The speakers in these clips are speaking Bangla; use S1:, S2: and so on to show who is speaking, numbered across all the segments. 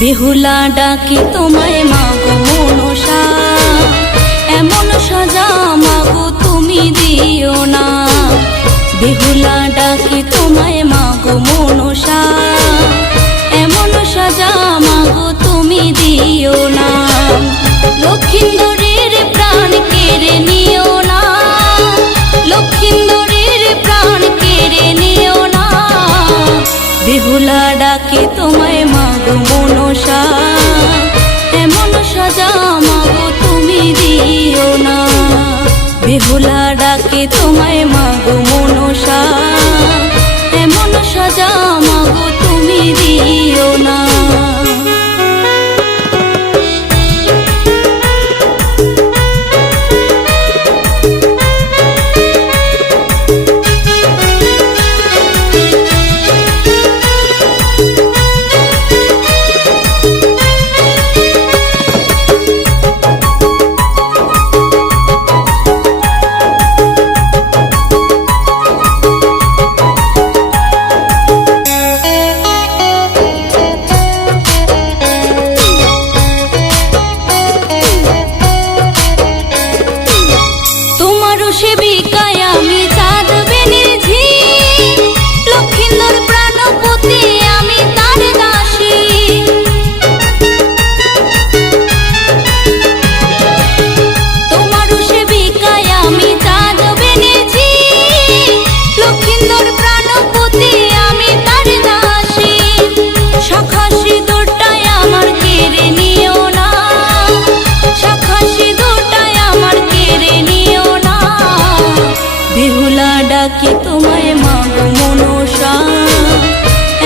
S1: বেহুলা ডাকি তোমায়, মাগো মনসা। এমন সাজা, মাগো তুমি দিও না। বেহুলা ডাকি তোমায়, মাগো মনসা। এমন সাজা, মাগো তুমি দিও না। লক্ষিন্দরের প্রাণ কেড়ে নিও না। লক্ষিন্দরের প্রাণ কেড়ে নিও না। বেহুলা ডাকি তোমায় তুমি দিও না। বেহুলা ডাকে তোমায় মাগো মনসা এমন সাজা মাগো তুমি দিও না। ডাকি তোমায় মাগো মনসা।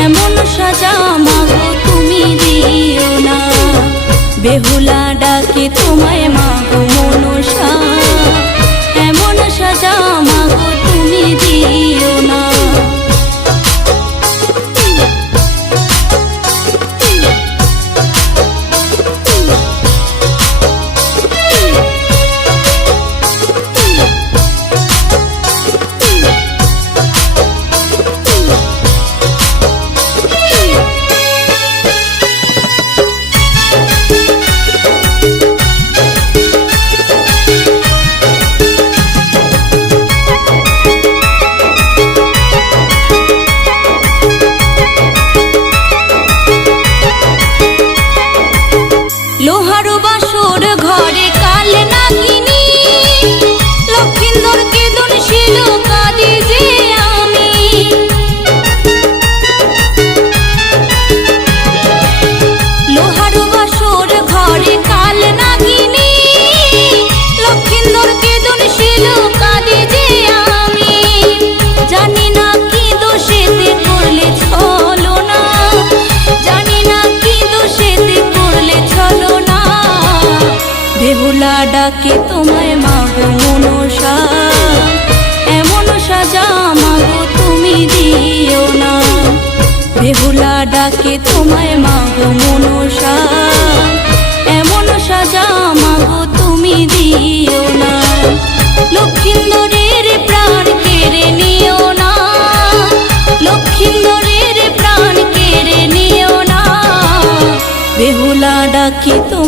S1: এমন সাজা মাগো তুমি দিও না। বেহুলা ডাকি তোমায় মাগো ডাকে তোমায় মাগো মনসা। এমন সাজা মাগো তুমি দিও না। বেহুলা ডাকে তোমায় মাগো মনসা। এমন সাজা মাগো তুমি দিও না। লক্ষিন্দরের প্রাণ কেড়ে নিও না। লক্ষিন্দরের প্রাণ কেড়ে নিও না। বেহুলা ডাকে মা